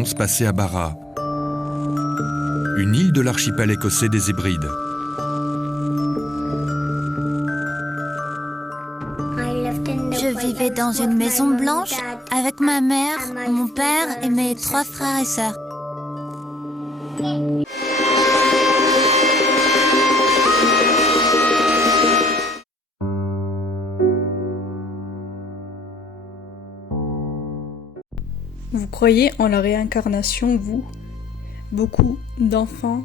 vacances passées à Barra, une île de l'archipel écossais des Hébrides. Je vivais dans une maison blanche avec ma mère, mon père et mes 3 frères et sœurs. Vous croyez en la réincarnation, vous? Beaucoup d'enfants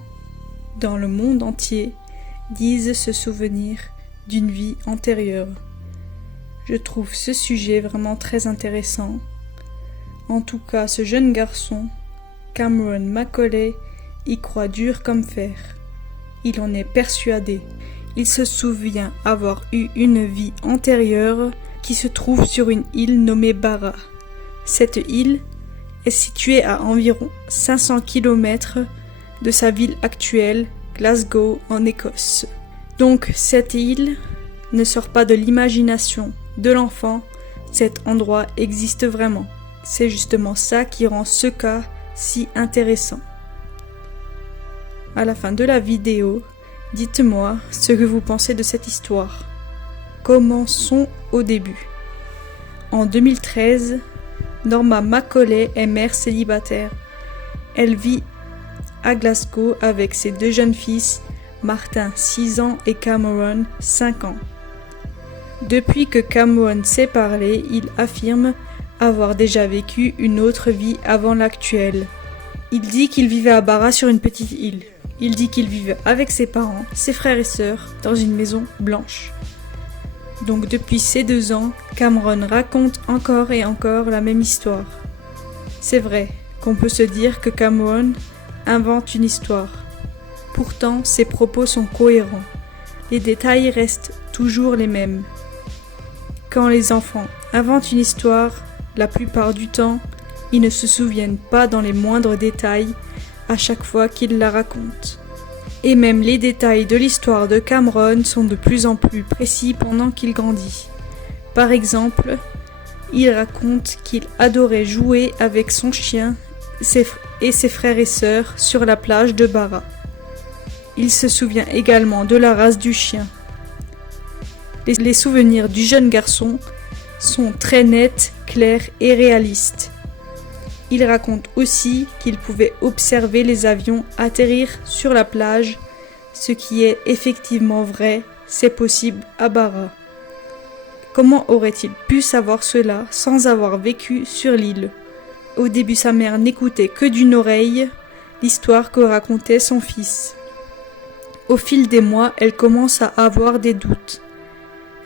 dans le monde entier disent se souvenir d'une vie antérieure. Je trouve ce sujet vraiment très intéressant. En tout cas, ce jeune garçon, Cameron Macaulay, y croit dur comme fer. Il en est persuadé. Il se souvient avoir eu une vie antérieure qui se trouve sur une île nommée Barra. Cette île est située à environ 500 km de sa ville actuelle, Glasgow, en Écosse. Donc cette île ne sort pas de l'imagination de l'enfant, cet endroit existe vraiment. C'est justement ça qui rend ce cas si intéressant. À la fin de la vidéo, dites-moi ce que vous pensez de cette histoire. Commençons au début. En 2013, Norma Macaulay est mère célibataire. Elle vit à Glasgow avec ses 2 jeunes fils, Martin, 6 ans, et Cameron, 5 ans. Depuis que Cameron sait parler, il affirme avoir déjà vécu une autre vie avant l'actuelle. Il dit qu'il vivait à Barra sur une petite île. Il dit qu'il vivait avec ses parents, ses frères et sœurs, dans une maison blanche. Donc depuis ces 2 ans, Cameron raconte encore et encore la même histoire. C'est vrai qu'on peut se dire que Cameron invente une histoire. Pourtant, ses propos sont cohérents. Les détails restent toujours les mêmes. Quand les enfants inventent une histoire, la plupart du temps, ils ne se souviennent pas dans les moindres détails à chaque fois qu'ils la racontent. Et même les détails de l'histoire de Cameron sont de plus en plus précis pendant qu'il grandit. Par exemple, il raconte qu'il adorait jouer avec son chien et ses frères et sœurs sur la plage de Barra. Il se souvient également de la race du chien. Les souvenirs du jeune garçon sont très nets, clairs et réalistes. Il raconte aussi qu'il pouvait observer les avions atterrir sur la plage, ce qui est effectivement vrai, c'est possible à Barra. Comment aurait-il pu savoir cela sans avoir vécu sur l'île? Au début, sa mère n'écoutait que d'une oreille l'histoire que racontait son fils. Au fil des mois, elle commence à avoir des doutes.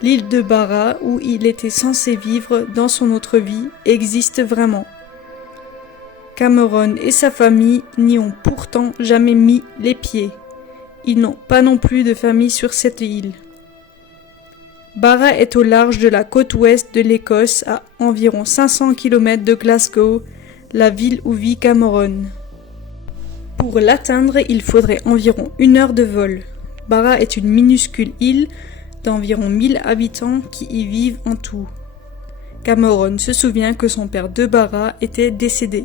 L'île de Barra, où il était censé vivre dans son autre vie, existe vraiment. Cameron et sa famille n'y ont pourtant jamais mis les pieds. Ils n'ont pas non plus de famille sur cette île. Barra est au large de la côte ouest de l'Écosse, à environ 500 km de Glasgow, la ville où vit Cameron. Pour l'atteindre, il faudrait environ 1 heure de vol. Barra est une minuscule île d'environ 1000 habitants qui y vivent en tout. Cameron se souvient que son père de Barra était décédé.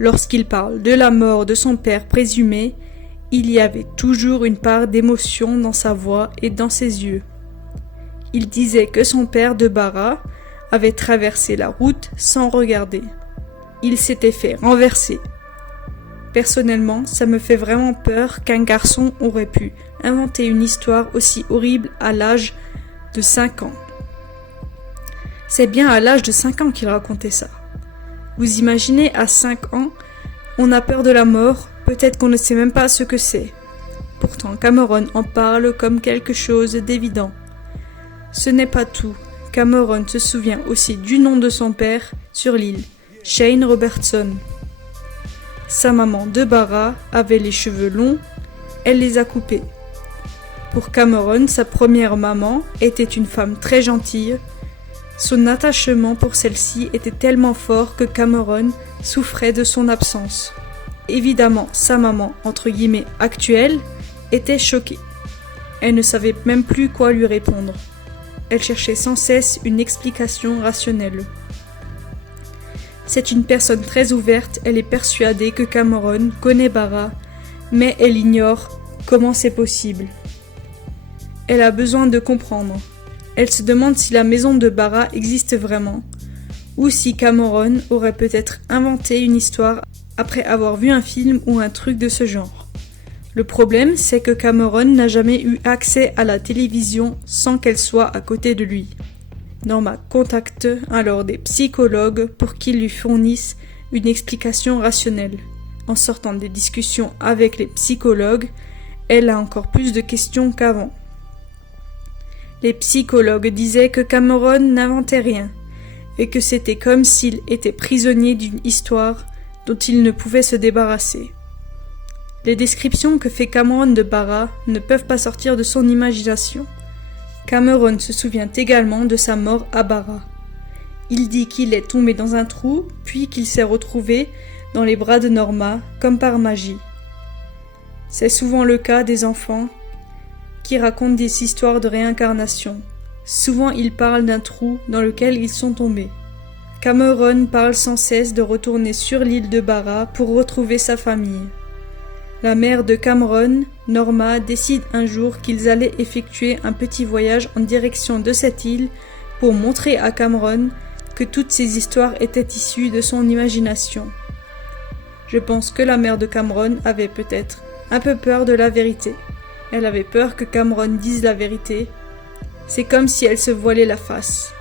Lorsqu'il parle de la mort de son père présumé, il y avait toujours une part d'émotion dans sa voix et dans ses yeux. Il disait que son père de Barra avait traversé la route sans regarder. Il s'était fait renverser. Personnellement, ça me fait vraiment peur qu'un garçon aurait pu inventer une histoire aussi horrible à l'âge de 5 ans. C'est bien à l'âge de 5 ans qu'il racontait ça. Vous imaginez, à 5 ans, on a peur de la mort, peut-être qu'on ne sait même pas ce que c'est. Pourtant, Cameron en parle comme quelque chose d'évident. Ce n'est pas tout. Cameron se souvient aussi du nom de son père sur l'île, Shane Robertson. Sa maman de Barra avait les cheveux longs, elle les a coupés. Pour Cameron, sa première maman était une femme très gentille. Son attachement pour celle-ci était tellement fort que Cameron souffrait de son absence. Évidemment, sa maman, entre guillemets, actuelle, était choquée. Elle ne savait même plus quoi lui répondre. Elle cherchait sans cesse une explication rationnelle. C'est une personne très ouverte, elle est persuadée que Cameron connaît Bara, mais elle ignore comment c'est possible. Elle a besoin de comprendre. Elle se demande si la maison de Bara existe vraiment, ou si Cameron aurait peut-être inventé une histoire après avoir vu un film ou un truc de ce genre. Le problème, c'est que Cameron n'a jamais eu accès à la télévision sans qu'elle soit à côté de lui. Norma contacte alors des psychologues pour qu'ils lui fournissent une explication rationnelle. En sortant des discussions avec les psychologues, elle a encore plus de questions qu'avant. Les psychologues disaient que Cameron n'inventait rien, et que c'était comme s'il était prisonnier d'une histoire dont il ne pouvait se débarrasser. Les descriptions que fait Cameron de Bara ne peuvent pas sortir de son imagination. Cameron se souvient également de sa mort à Bara. Il dit qu'il est tombé dans un trou, puis qu'il s'est retrouvé dans les bras de Norma, comme par magie. C'est souvent le cas des enfants qui racontent des histoires de réincarnation. Souvent ils parlent d'un trou dans lequel ils sont tombés. Cameron parle sans cesse de retourner sur l'île de Bara pour retrouver sa famille. La mère de Cameron, Norma, décide un jour qu'ils allaient effectuer un petit voyage en direction de cette île pour montrer à Cameron que toutes ces histoires étaient issues de son imagination. Je pense que la mère de Cameron avait peut-être un peu peur de la vérité. Elle avait peur que Cameron dise la vérité. C'est comme si elle se voilait la face.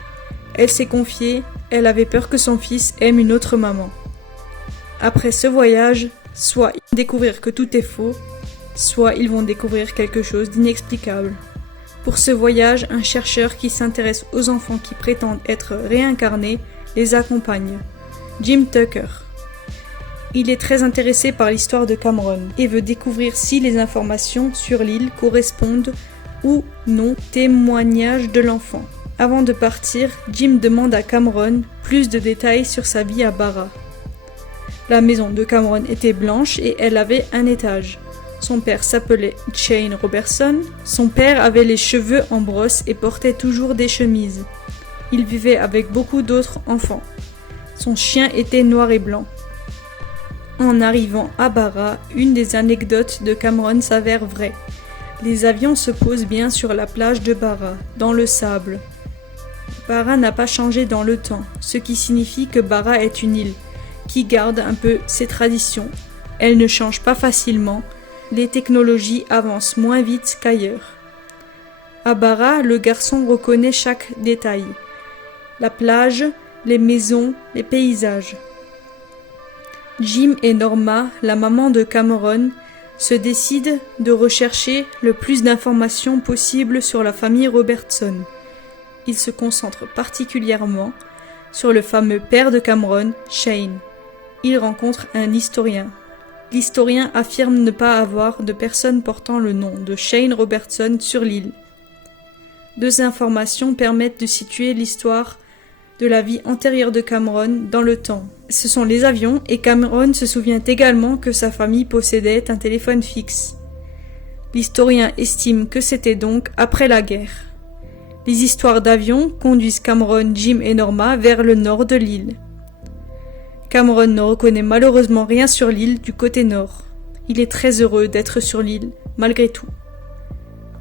Elle s'est confiée, elle avait peur que son fils aime une autre maman. Après ce voyage, soit ils vont découvrir que tout est faux, soit ils vont découvrir quelque chose d'inexplicable. Pour ce voyage, un chercheur qui s'intéresse aux enfants qui prétendent être réincarnés les accompagne, Jim Tucker. Il est très intéressé par l'histoire de Cameron et veut découvrir si les informations sur l'île correspondent ou non au témoignage de l'enfant. Avant de partir, Jim demande à Cameron plus de détails sur sa vie à Bara. La maison de Cameron était blanche et elle avait un étage. Son père s'appelait Shane Robertson. Son père avait les cheveux en brosse et portait toujours des chemises. Il vivait avec beaucoup d'autres enfants. Son chien était noir et blanc. En arrivant à Bara, une des anecdotes de Cameron s'avère vraie. Les avions se posent bien sur la plage de Bara, dans le sable. Bara n'a pas changé dans le temps, ce qui signifie que Bara est une île qui garde un peu ses traditions. Elle ne change pas facilement, les technologies avancent moins vite qu'ailleurs. À Bara, le garçon reconnaît chaque détail. La plage, les maisons, les paysages. Jim et Norma, la maman de Cameron, se décident de rechercher le plus d'informations possible sur la famille Robertson. Ils se concentrent particulièrement sur le fameux père de Cameron, Shane. Ils rencontrent un historien. L'historien affirme ne pas avoir de personne portant le nom de Shane Robertson sur l'île. Deux informations permettent de situer l'histoire de la vie antérieure de Cameron dans le temps. Ce sont les avions et Cameron se souvient également que sa famille possédait un téléphone fixe. L'historien estime que c'était donc après la guerre. Les histoires d'avions conduisent Cameron, Jim et Norma vers le nord de l'île. Cameron ne reconnaît malheureusement rien sur l'île du côté nord. Il est très heureux d'être sur l'île, malgré tout.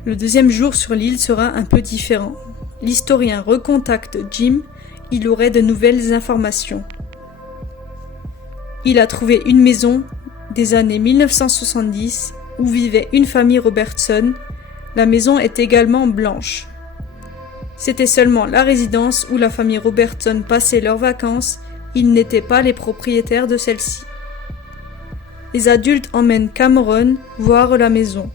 Le deuxième jour sur l'île sera un peu différent. L'historien recontacte Jim, il aurait de nouvelles informations. Il a trouvé une maison des années 1970 où vivait une famille Robertson. La maison est également blanche. C'était seulement la résidence où la famille Robertson passait leurs vacances. Ils n'étaient pas les propriétaires de celle-ci. Les adultes emmènent Cameron voir la maison.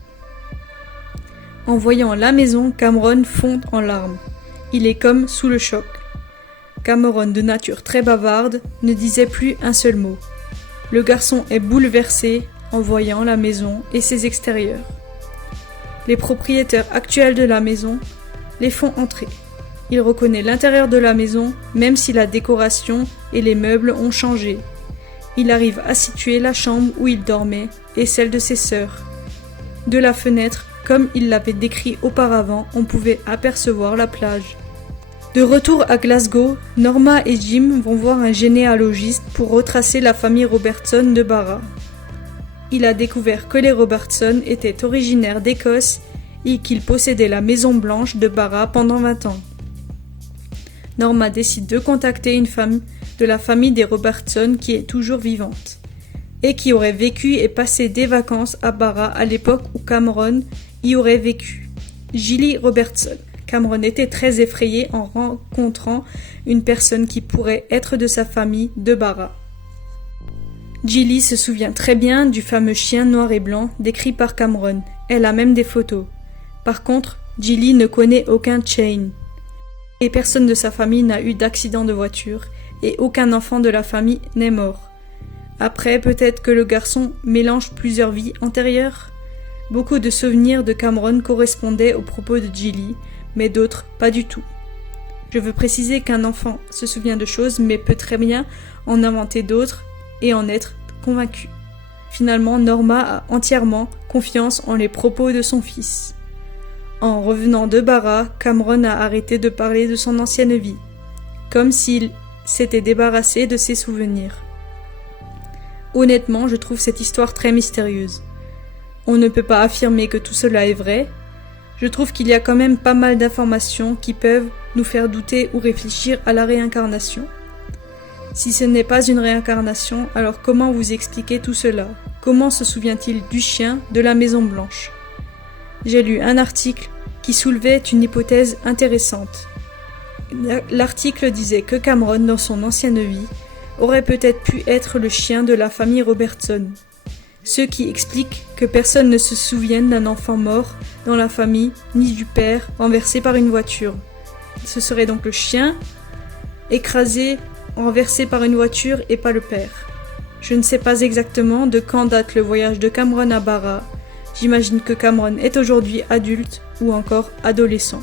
En voyant la maison, Cameron fond en larmes. Il est comme sous le choc. Cameron, de nature très bavarde, ne disait plus un seul mot. Le garçon est bouleversé en voyant la maison et ses extérieurs. Les propriétaires actuels de la maison les font entrer. Il reconnaît l'intérieur de la maison, même si la décoration et les meubles ont changé. Il arrive à situer la chambre où il dormait et celle de ses sœurs. De la fenêtre, comme il l'avait décrit auparavant, on pouvait apercevoir la plage. De retour à Glasgow, Norma et Jim vont voir un généalogiste pour retracer la famille Robertson de Barra. Il a découvert que les Robertson étaient originaires d'Écosse et qu'ils possédaient la Maison Blanche de Barra pendant 20 ans. Norma décide de contacter une femme de la famille des Robertson qui est toujours vivante et qui aurait vécu et passé des vacances à Barra à l'époque où Cameron y aurait vécu. Gilly Robertson. Cameron était très effrayé en rencontrant une personne qui pourrait être de sa famille de Barra. Gilly se souvient très bien du fameux chien noir et blanc décrit par Cameron. Elle a même des photos. Par contre, Gilly ne connaît aucun Chain. Et personne de sa famille n'a eu d'accident de voiture et aucun enfant de la famille n'est mort. Après, peut-être que le garçon mélange plusieurs vies antérieures. Beaucoup de souvenirs de Cameron correspondaient aux propos de Gilly, mais d'autres pas du tout. Je veux préciser qu'un enfant se souvient de choses mais peut très bien en inventer d'autres et en être convaincu. Finalement, Norma a entièrement confiance en les propos de son fils. En revenant de Barra, Cameron a arrêté de parler de son ancienne vie, comme s'il s'était débarrassé de ses souvenirs. Honnêtement, je trouve cette histoire très mystérieuse. On ne peut pas affirmer que tout cela est vrai. Je trouve qu'il y a quand même pas mal d'informations qui peuvent nous faire douter ou réfléchir à la réincarnation. Si ce n'est pas une réincarnation, alors comment vous expliquez tout cela? Comment se souvient-il du chien de la Maison Blanche? J'ai lu un article qui soulevait une hypothèse intéressante. L'article disait que Cameron, dans son ancienne vie, aurait peut-être pu être le chien de la famille Robertson. Ce qui explique que personne ne se souvienne d'un enfant mort dans la famille, ni du père renversé par une voiture. Ce serait donc le chien écrasé, renversé par une voiture et pas le père. Je ne sais pas exactement de quand date le voyage de Cameron à Barra. J'imagine que Cameron est aujourd'hui adulte ou encore adolescent.